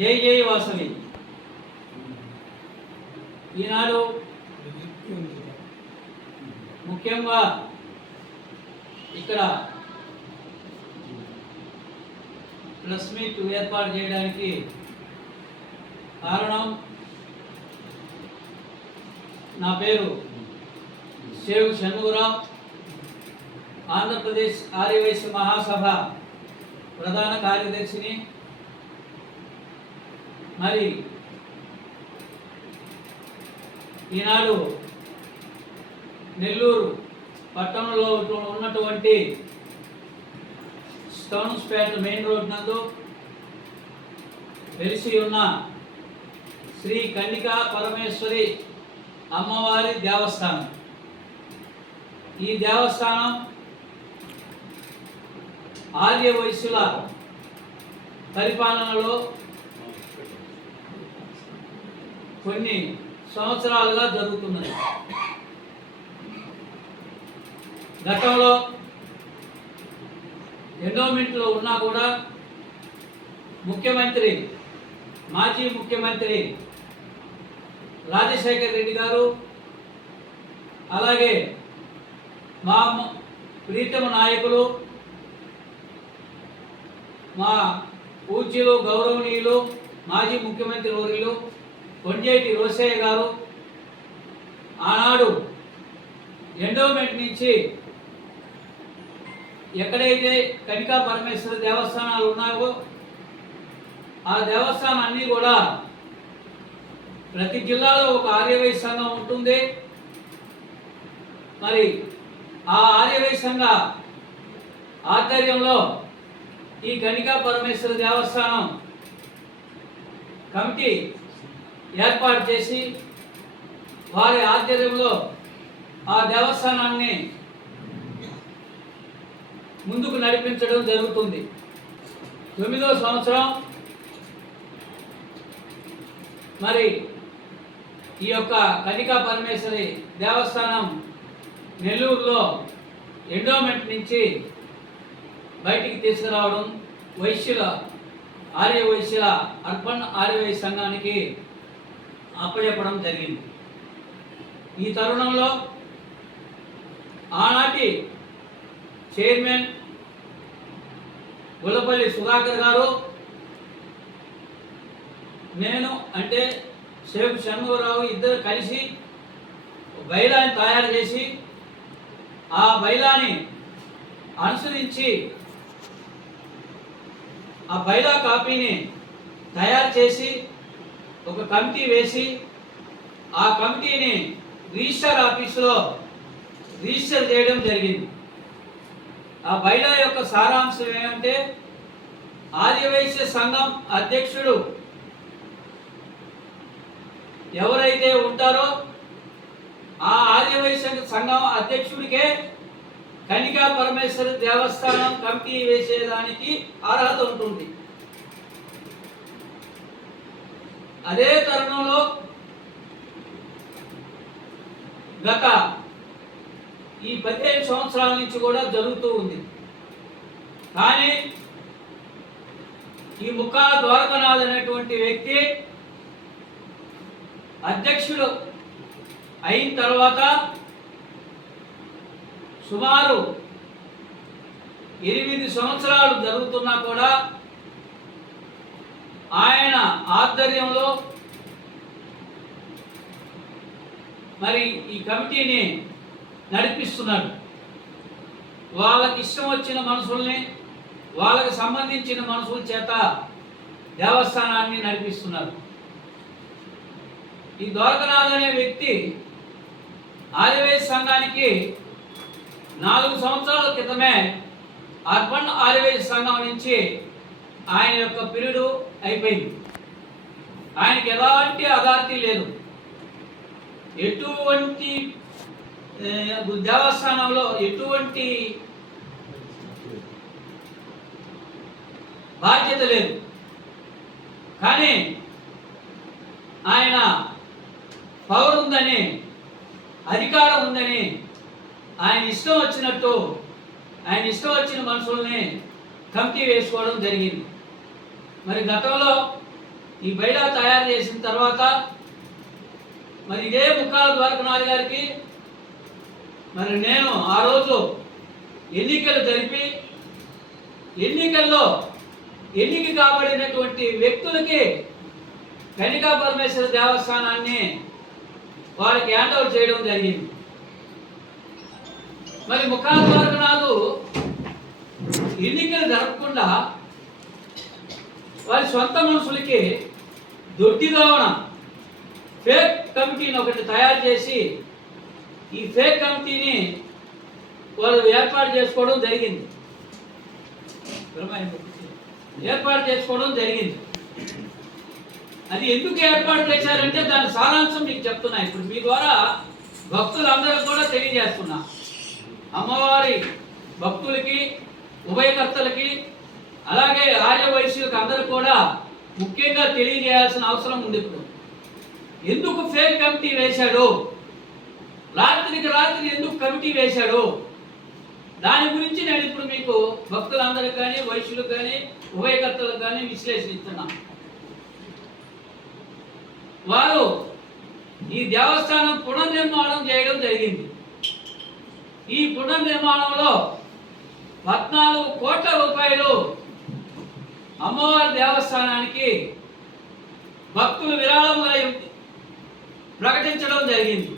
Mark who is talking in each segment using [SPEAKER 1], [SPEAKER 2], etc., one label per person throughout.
[SPEAKER 1] జై జై వాసవి. ఈనాడు ముఖ్యంగా ఇక్కడ ప్లస్ మీట్ ఏర్పాటు చేయడానికి కారణం నా పేరు శేవ్ షణ్ముగరావు ఆంధ్రప్రదేశ్ ఆర్యవైశ్య మహాసభ ప్రధాన కార్యదర్శిని మరి ఈనాడు నెల్లూరు పట్టణంలో ఉన్నటువంటి స్టౌన్స్పేట మెయిన్ రోడ్ నందు వెలిసి ఉన్న శ్రీ కన్నికా పరమేశ్వరి అమ్మవారి దేవస్థానం. ఈ దేవస్థానం ఆర్య వయస్సుల పరిపాలనలో కొన్ని సంవత్సరాలుగా జరుగుతున్నది. గతంలో ఎండోమెంట్లో ఉన్నా కూడా ముఖ్యమంత్రి మాజీ ముఖ్యమంత్రి రాజశేఖర్ రెడ్డి గారు అలాగే మా ప్రీతమ నాయకులు మా పూజ్యులు గౌరవనీయులు మాజీ ముఖ్యమంత్రి వర్యులు కొంజేటి రోసయ్య గారు ఆనాడు ఎండోమెంట్ నుంచి ఎక్కడైతే కనికా పరమేశ్వర దేవస్థానాలు ఉన్నాయో ఆ దేవస్థానాన్ని కూడా ప్రతి జిల్లాలో ఒక ఆర్యవై సంఘం ఉంటుంది. మరి ఆ ఆర్యవై సంఘ ఆధ్వర్యంలో ఈ కనికా పరమేశ్వర దేవస్థానం కమిటీ ఏర్పాటు చేసి వారి ఆధ్వర్యంలో ఆ దేవస్థానాన్ని ముందుకు నడిపించడం జరుగుతుంది. తొమ్మిదో సంవత్సరం మరి ఈ యొక్క కనికా పరమేశ్వరి దేవస్థానం నెల్లూరులో ఎండోమెంట్ నుంచి బయటికి తీసుకురావడం వైశ్యుల ఆర్య వైశ్యుల అర్పణ ఆర్యవై సంఘానికి అప్పచెప్పడం జరిగింది. ఈ తరుణంలో ఆనాటి చైర్మన్ గులపల్లి సుధాకర్ గారు నేను అంటే షేక్ షణ్ముగరావు ఇద్దరు కలిసి బైలాని తయారు చేసి ఆ బైలాని అనుసరించి ఆ బైలా కాపీని తయారు చేసి ఒక కమిటీ వేసి ఆ కమిటీని రిజిస్టర్ ఆఫీసులో రిజిస్టర్ చేయడం జరిగింది. ఆ బైలా యొక్క సారాంశం ఏమంటే ఆర్యవైశ్య సంఘం అధ్యక్షుడు ఎవరైతే ఉంటారో ఆ ఆదివైశ్య సంఘం అధ్యక్షుడికే కనికా పరమేశ్వర దేవస్థానం కమిటీ వేసేదానికి అర్హత ఉంటుంది. అదే తరుణంలో గత ఈ పదిహేను సంవత్సరాల నుంచి కూడా జరుగుతూ ఉంది. కానీ ఈ ముఖా ద్వారకనాథ్ అనేటువంటి వ్యక్తి అధ్యక్షుడు అయిన తర్వాత సుమారు ఎనిమిది సంవత్సరాలు జరుగుతున్నా కూడా ఆయన ఆధ్వర్యంలో మరి ఈ కమిటీని నడిపిస్తున్నాడు. వాళ్ళకి ఇష్టం వచ్చిన మనుషుల్ని వాళ్ళకి సంబంధించిన మనుషుల చేత దేవస్థానాన్ని నడిపిస్తున్నారు. ఈ ద్వారకనాథ్ అనే వ్యక్తి ఆర్యవేద సంఘానికి నాలుగు సంవత్సరాల క్రితమే అర్బన్ ఆర్యవేద సంఘం నుంచి ఆయన యొక్క పీరియడ్ అయిపోయింది. ఆయనకి ఎలాంటి అథారిటీ లేదు. ఎటువంటి దేవస్థానంలో ఎటువంటి బాధ్యత లేదు. కానీ ఆయన పవర్ ఉందని అధికారం ఉందని ఆయన ఇష్టం వచ్చినట్టు ఆయన ఇష్టం వచ్చిన మనుషుల్ని కమిటీ వేసుకోవడం జరిగింది. మరి గతంలో ఈ బైలా తయారు చేసిన తర్వాత మరి ఇదే ముక్కాల ద్వారకనాథ్ గారికి మరి నేను ఆ రోజు ఎన్నికలు జరిపి ఎన్నికల్లో ఎన్నిక కాబడినటువంటి వ్యక్తులకి కనికా పరమేశ్వర దేవస్థానాన్ని వారికి హ్యాండ్ ఓవర్ చేయడం జరిగింది. మరి ముఖాల ద్వారకనాథు ఎన్నికలు జరగకుండా వారి సొంత మనుషులకి దొడ్డిదోవన ఫేక్ కమిటీని ఒకటి తయారు చేసి ఈ ఫేక్ కమిటీని వాళ్ళు ఏర్పాటు చేసుకోవడం జరిగింది. ఏర్పాటు చేసుకోవడం జరిగింది. అది ఎందుకు ఏర్పాటు చేశారంటే దాని సారాంశం మీకు చెప్తున్నా ఇప్పుడు. మీ ద్వారా భక్తులందరూ కూడా తెలియజేస్తున్నా. అమ్మవారి భక్తులకి ఉభయకర్తలకి అలాగే ఆర్య వైశ్యులకు అందరూ కూడా ముఖ్యంగా తెలియజేయాల్సిన అవసరం ఉంది ఇప్పుడు. ఎందుకు ఫేక్ కమిటీ వేశాడు? రాత్రికి రాత్రి ఎందుకు కమిటీ వేశాడు? దాని గురించి నేను ఇప్పుడు మీకు భక్తులందరికి కానీ వైశ్యులకు కానీ ఉభయకర్తలకు కానీ విశ్లేషిస్తున్నా వారు ఈ దేవస్థానం పునర్నిర్మాణం చేయడం జరిగింది. ఈ పునర్నిర్మాణంలో పద్నాలుగు కోట్ల రూపాయలు అమ్మవారి దేవస్థానానికి భక్తులు విరాళంగా ప్రకటించడం జరిగింది.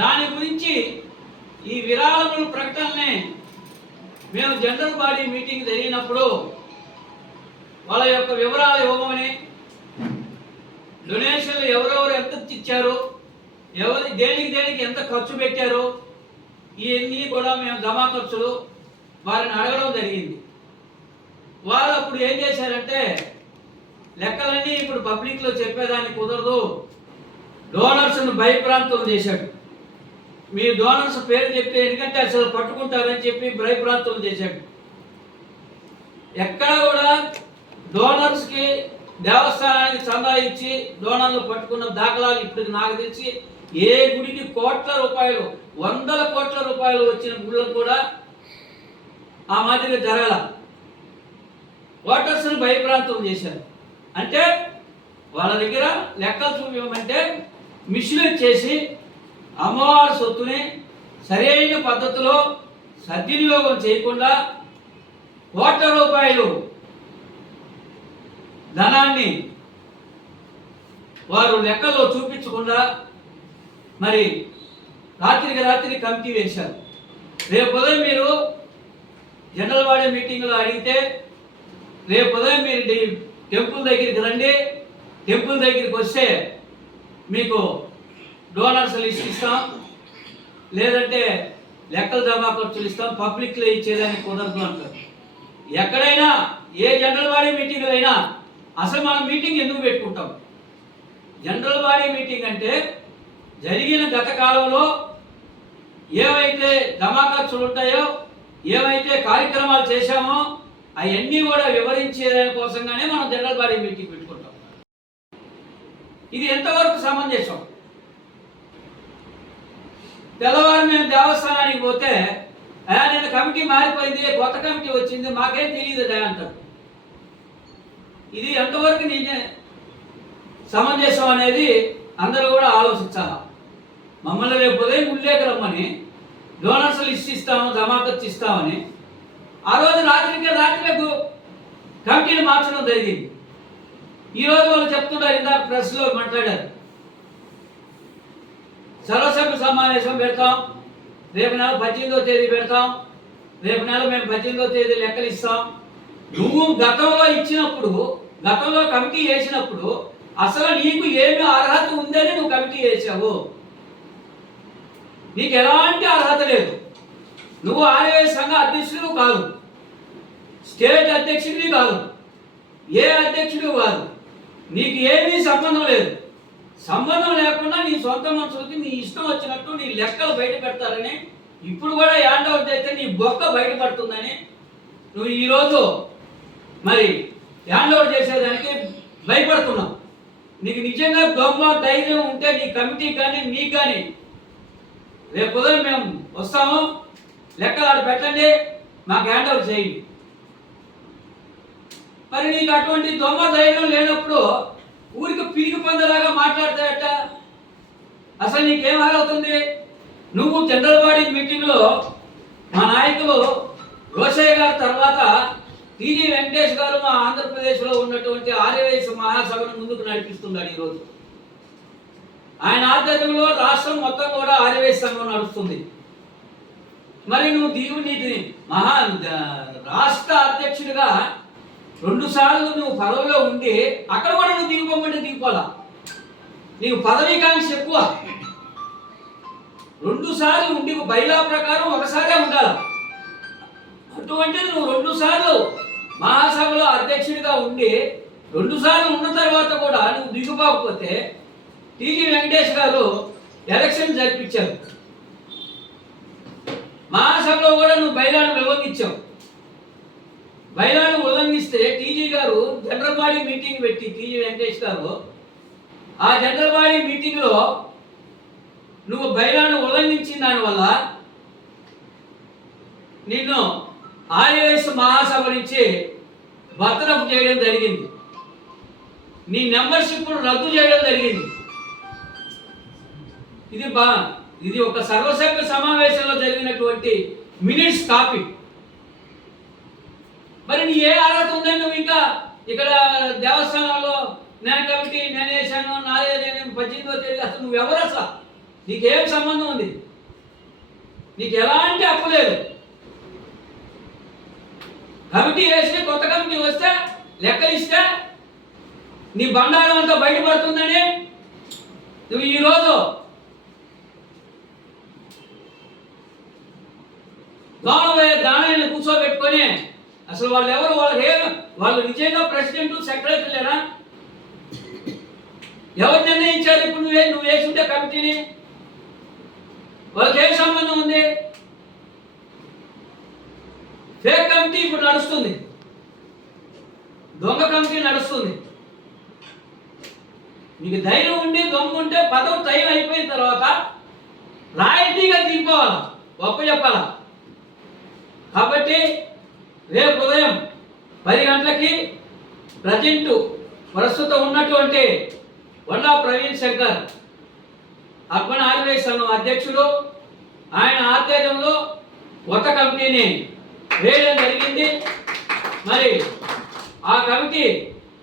[SPEAKER 1] దాని గురించి ఈ విరాళముల ప్రకటనని మేము జనరల్ బాడీ మీటింగ్ జరిగినప్పుడు వాళ్ళ యొక్క వివరాలు ఇవ్వమని డొనేషన్లు ఎవరెవరు ఎంత ఇచ్చారు ఎవరి దేనికి దేనికి ఎంత ఖర్చు పెట్టారు ఇవన్నీ కూడా మేము జమా ఖర్చులు వారిని అడగడం జరిగింది. వారు అప్పుడు ఏం చేశారంటే లెక్కలన్నీ ఇప్పుడు పబ్లిక్లో చెప్పేదానికి కుదరదు డోనర్స్ను భయప్రాంతం చేశాడు. మీ డోనర్స్ పేరు చెప్తే ఎందుకంటే అసలు పట్టుకుంటారని చెప్పి భయప్రాంతం చేశాడు. ఎక్కడ కూడా డోనర్స్కి దేవస్థానానికి చందా ఇచ్చి డోనర్లు పట్టుకున్న దాఖలాలు ఇప్పుడు నాకు తెలిసి ఏ గుడికి కోట్ల రూపాయలు వందల కోట్ల రూపాయలు వచ్చిన గుళ్ళకు కూడా ఆ మాదిరిగా జరగల. ఓటర్స్ని భయప్రాంతం చేశారు. అంటే వాళ్ళ దగ్గర లెక్కలు చూపించమంటే మిస్యూజ్ చేసి అమ్మవారి సొత్తుని సరైన పద్ధతిలో సద్వినియోగం చేయకుండా కోట్ల రూపాయలు ధనాన్ని వారు లెక్కలో చూపించకుండా మరి రాత్రికి రాత్రి కమిటీ వేశారు. రేపు ఉదయం మీరు జనరల్ వాడే మీటింగ్లో అడిగితే రేపు ఉదయం మీరు టెంపుల్ దగ్గరికి రండి. టెంపుల్ దగ్గరికి వస్తే మీకు డోనర్స్ లిస్ట్ ఇస్తాం. లేదంటే లెక్కలు జమా ఖర్చులు ఇస్తాం. పబ్లిక్లో ఇచ్చేదానికి కుదరదు అంటారు. ఎక్కడైనా ఏ జనరల్ బాడీ మీటింగ్ అయినా అసలు మనం మీటింగ్ ఎందుకు పెట్టుకుంటాం? జనరల్ బాడీ మీటింగ్ అంటే జరిగిన గత కాలంలో ఏవైతే జమా ఖర్చులు ఉంటాయో ఏవైతే కార్యక్రమాలు చేశామో అవన్నీ కూడా వివరించేదాని కోసంగానే మనం జనరల్ బాడీ మీటింగ్ పెట్టుకుంటాం. ఇది ఎంతవరకు సమంజసం? తెల్లవారు మేము దేవస్థానానికి పోతే అయా నిన్న కమిటీ మారిపోయింది కొత్త కమిటీ వచ్చింది మాకేం తెలియదు అంటారు. ఇది ఎంతవరకు నిజ సమంజసం అనేది అందరూ కూడా ఆలోచించాలి? మమ్మల్ని రేపు ఉదయం గుళ్ళేకి రమ్మని డోనర్స్ లిస్ట్ ఇస్తాము జమాకత్ ఇస్తామని. ఆ రోజు రాత్రికే రాత్రికే కమిటీని మార్చడం జరిగింది. ఈ రోజు వాళ్ళు చెప్తున్నారు ఇందాక ప్రెస్లో మాట్లాడారు. సర్వసభ్య సమావేశం పెడతాం. రేపు నెల పద్దెనిమిదో తేదీ పెడతాం. రేపు నెల మేము పద్దెనిమిదో తేదీ లెక్కలు ఇస్తాం నువ్వు గతంలో ఇచ్చినప్పుడు గతంలో కమిటీ వేసినప్పుడు అసలు నీకు ఏమి అర్హత ఉందని నువ్వు కమిటీ వేసావు. నీకు ఎలాంటి అర్హత లేదు. నువ్వు ఆర్యవై సంఘ అధ్యక్షుడు కాదు. స్టేట్ అధ్యక్షుడివి కాదు. ఏ అధ్యక్షుడు కాదు. నీకు ఏమీ సంబంధం లేదు. సంబంధం లేకుండా నీ సొంత మనుషులకి నీ ఇష్టం వచ్చినట్టు నీ లెక్కలు బయట పెడతారని ఇప్పుడు కూడా హ్యాండ్ అయితే నీ బొక్క బయటపడుతుందని నువ్వు ఈరోజు మరి యాండవర్ చేసేదానికి భయపడుతున్నావు. నీకు నిజంగా దొంగ ధైర్యం ఉంటే నీ కమిటీ కానీ నీకు కానీ రేపు ఉదయం మేము వస్తాము. లెక్కలు ఆడ పెట్టండి. మాకు హ్యాండ్ ఓవర్ చేయండి. మరి నీకు అటువంటి దొంగ ధైర్యం లేనప్పుడు ఊరికి పిరిగి పందలాగా అసలు నీకేం హారవుతుంది నువ్వు చంద్రబాడి మీటింగ్లో మా నాయకులు రోషయ్య గారి తర్వాత టీజీ వెంకటేష్ గారు మా ఆంధ్రప్రదేశ్లో ఉన్నటువంటి ఆర్యవైశ్య మహాసభను ముందుకు నడిపిస్తున్నాడు ఈరోజు. ఆయన ఆధ్వర్యంలో రాష్ట్రం మొత్తం కూడా ఆర్యవైశ్య సంఘం నడుస్తుంది. మరి నువ్వు దీవు మహా రాష్ట్ర అధ్యక్షుడిగా రెండు సార్లు నువ్వు పదవిలో ఉండి అక్కడ కూడా నువ్వు దిగిపోమంటే దిగిపోలా నీకు పదవీకాంక్ష ఎక్కువ. రెండు సార్లు ఉండి బైలా ప్రకారం ఒకసారే ఉండాలి? అటువంటిది నువ్వు రెండు సార్లు మహాసభలో అధ్యక్షుడిగా ఉండి రెండు సార్లు ఉన్న తర్వాత కూడా నువ్వు దిగుపోకపోతే టీజీ వెంకటేష్ గారు ఎలక్షన్ జరిపించారు. మహాసభలో కూడా నువ్వు బయలాను ఉల్లంఘించావు బయలాను ఉల్లంఘిస్తే టీజీ గారు జనరల్ బాడీ మీటింగ్ పెట్టి టీజీ వెంకటేష్ గారు ఆ జనరల్ బాడీ మీటింగ్లో నువ్వు బైలాను ఉల్లంఘించిన దానివల్ల నిన్ను ఆర్యవైశ్య మహాసభ నుంచి బర్తరఫ్ చేయడం జరిగింది. నీ మెంబర్షిప్ను రద్దు చేయడం జరిగింది. ఇది బా ఇది ఒక సర్వసభ్య సమావేశంలో జరిగినటువంటి మినిట్స్ కాపీ మరి నీ ఏ అర్హత ఉందని నువ్వు ఇంకా ఇక్కడ దేవస్థానంలో నేను కమిటీ నేను వేసాను నాదే నేను పద్దెనిమిదో తేదీ అసలు నువ్వు ఎవరు అసలు? నీకేం సంబంధం ఉంది? నీకు ఎలాంటి అప్పు లేదు. కమిటీ వేసి కొత్త కమిటీ వస్తే లెక్క ఇస్తే నీ బండారం అంతా బయటపడుతుందని నువ్వు ఈరోజు దోణపోయే దానాన్ని కూర్చోబెట్టుకొని అసలు వాళ్ళు ఎవరు వాళ్ళు ఏ వాళ్ళు నిజంగా ప్రెసిడెంట్ సెక్రటరీ లేరా ఎవరు నిర్ణయించారు? ఇప్పుడు నువ్వే నువ్వు వేసుంటే కమిటీని? వాళ్ళకి ఏం సంబంధం ఉంది? ఫేక్ కమిటీ ఇప్పుడు నడుస్తుంది. దొంగ కమిటీ నడుస్తుంది. మీకు ధైర్యం ఉండి దొంగ ఉంటే పదవి టైం అయిపోయిన తర్వాత రాయితీగా దిగిపోవాలి గొప్ప చెప్పాలా? కాబట్టి రేపు ఉదయం పది గంటలకి ప్రజెంట్ ప్రస్తుతం ఉన్నటువంటి వల్లా ప్రవీణ్ శంకర్ అర్బన్ ఆర్గనైజ్ సంఘం అధ్యక్షుడు ఆయన ఆధ్వర్యంలో కొత్త కమిటీని వేయడం జరిగింది. మరి ఆ కమిటీ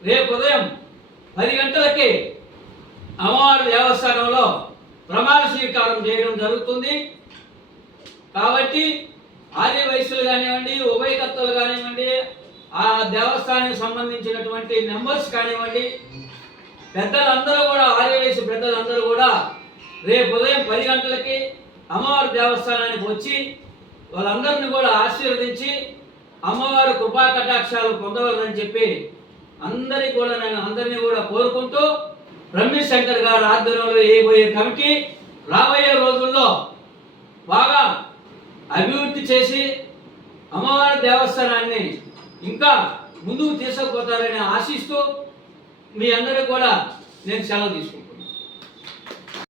[SPEAKER 1] రేపు ఉదయం పది గంటలకి అమ్మవారి దేవస్థానంలో ప్రమాణ స్వీకారం చేయడం జరుగుతుంది. కాబట్టి ఆది వయసులు కానివ్వండి ఉభయకర్తలు కానివ్వండి ఆ దేవస్థానానికి సంబంధించినటువంటి నెంబర్స్ కానివ్వండి పెద్దలందరూ కూడా ఆర్యవేశ పెద్దలందరూ కూడా రేపు ఉదయం పది గంటలకి అమ్మవారి దేవస్థానానికి వచ్చి వాళ్ళందరినీ కూడా ఆశీర్వదించి అమ్మవారి కృపా కటాక్షాలు పొందవలనని చెప్పి అందరికీ కూడా నేను అందరినీ కూడా కోరుకుంటూ రమేష్ శంకర్ గారు ఆధ్వర్యంలో వేయబోయే కమిటీ రాబోయే రోజుల్లో బాగా అభివృద్ధి చేసి అమ్మవారి దేవస్థానాన్ని ఇంకా ముందుకు తీసుకుపోతారని ఆశిస్తూ మీ అందరూ కూడా నేను సెలవు తీసుకుంటాను.